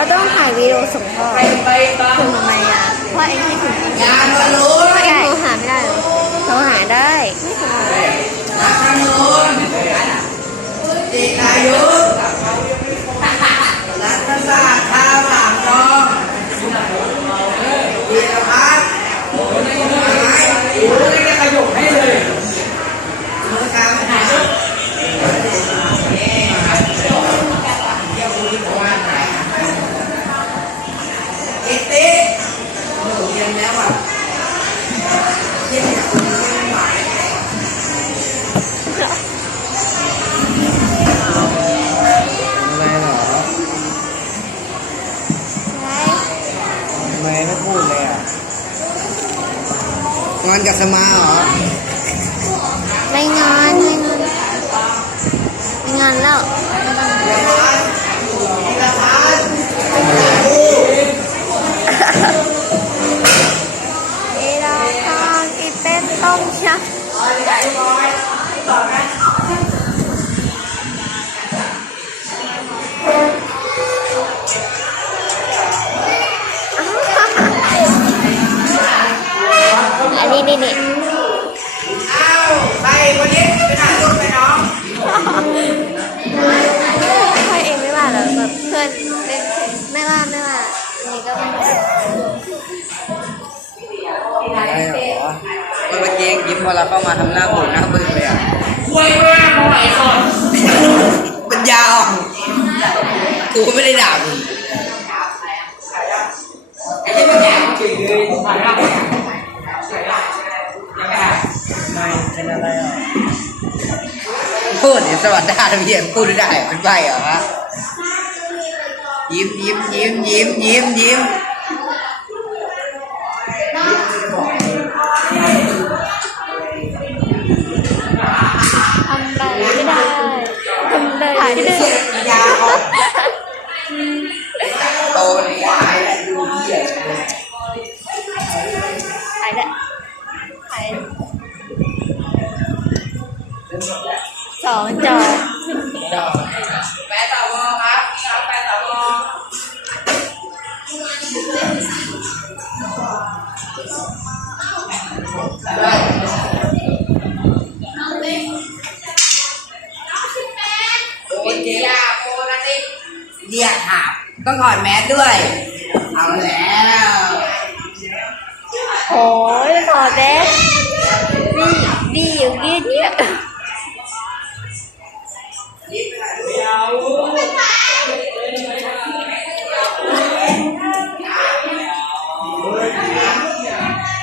เขาต้องถ่ายวีดีโอส่งพ่อส่งทำไมอะเพราะเองคิดถึงงานมาลุ้นไม่โทรหาไม่ได้เหรอโทรหาได้ไม่โทรรักขนุนติดอายุรัฐศาำไมไม่พูดเลยอะงอนกับสมาเหรอ ไม่งอน เมื่อกี้ยิ้มพอเราเข้ามาทำหน้าบูดหน้าบึ้งเลยอะคุยมากหน่อยก่อนปัญญาอ่อนกูไม่ได้ด่ามึงไอ้ที่มันแย่จริงเลยถ่ายได้ยังไงไม่เป็นอะไรอะพูดเดี๋ยวสวัสดีท่านเพียนพูดไม่ได้เป็นใบเหรอฮะยิ้มยิ้มยิ้มยิ้มยิ้มยิ้ม โตเลยอะดูเหี้ยถ่ายได้ถ่ายสอ ต้องถอดแมสด้วย เอาแล้วโอ้ยขอเด็กนี่นี่อย่างนี้เนี่ย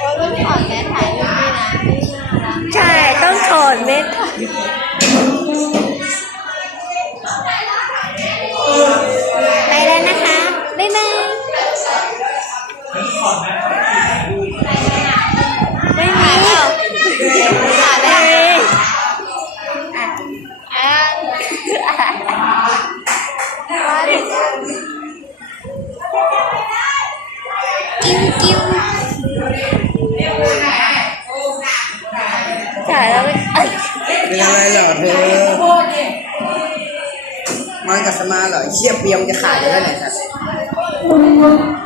ต้องถอดแมสถ่ายรูปด้วยนะใช่ ต้องถอดแมส ไม่มีถ่ายได้เลยอะอะกิ้วกิ้วถ่ายแล้วไม่เอ้ยเป็นอะไรเหรอเธองอนกับสมาเหรอเชี่ยเปียมจะขาดอยู่แล้วไหนสัตว์